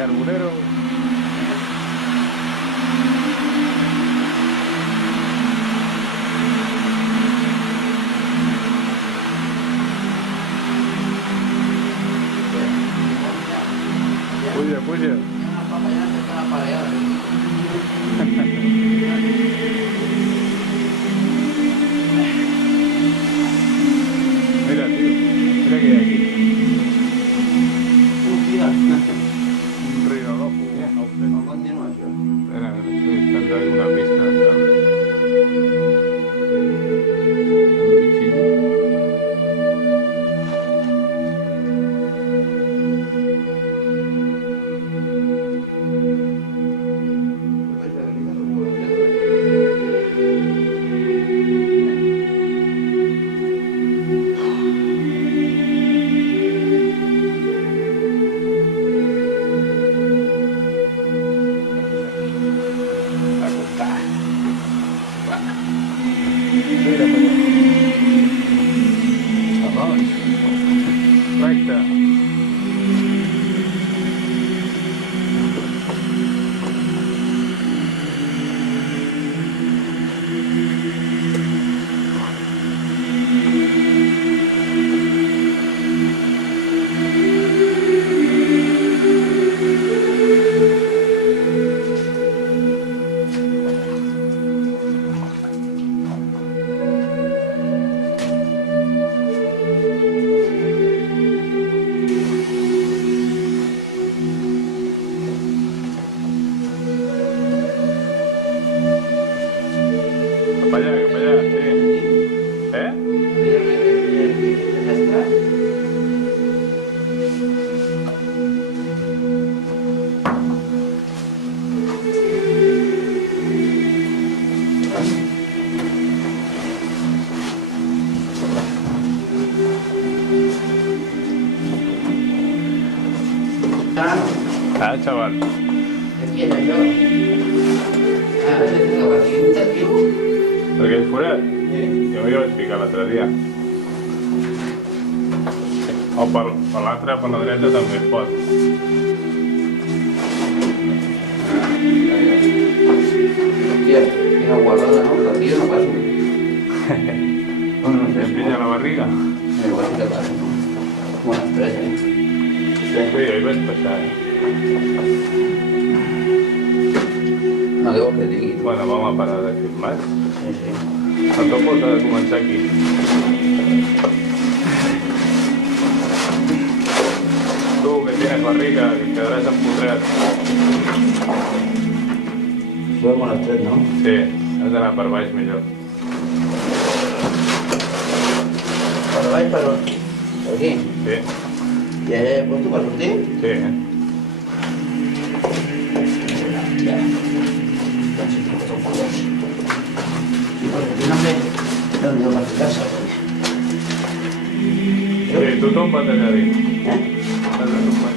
carbonero. Puja, puja. Mira, tío. Mira que hay aquí. Un río rojo. No continua això. Espera, estoy buscando alguna pista. Un bichillo. Mira, vamos. Recta. Para allá, sí. ¿Eh? Ah, chaval. Aquí és això. Ah, tengo aquí un xatiu. ¿Pero qué es fuera? Sí. Jo m'hi vaig ficar l'altre dia. O per l'altre, per la dreta també es pot. Hòstia, quina guardada, no? Però tio, no passo. Bueno, no sé. Em pilla la barriga. Igual sí que passa, no? Bona estrella, Sí, jo hi vaig passar, No, què vols que et digui? Bueno, vamos a parar de filmar. Sí, sí. El topo ha de començar aquí. Tu, que tienes barriga, que quedaràs empotrat. Això és molt estret, no? Sí, has d'anar per baix millor. Per baix, per on? Per aquí? Sí, I allà hi ha puesto per sortir? sí. Ja. Penso que són colors. I per sortir també, déu-n'hi-do per ficar-se. Sí, tu tomba't allà dins. Eh? Has de tombar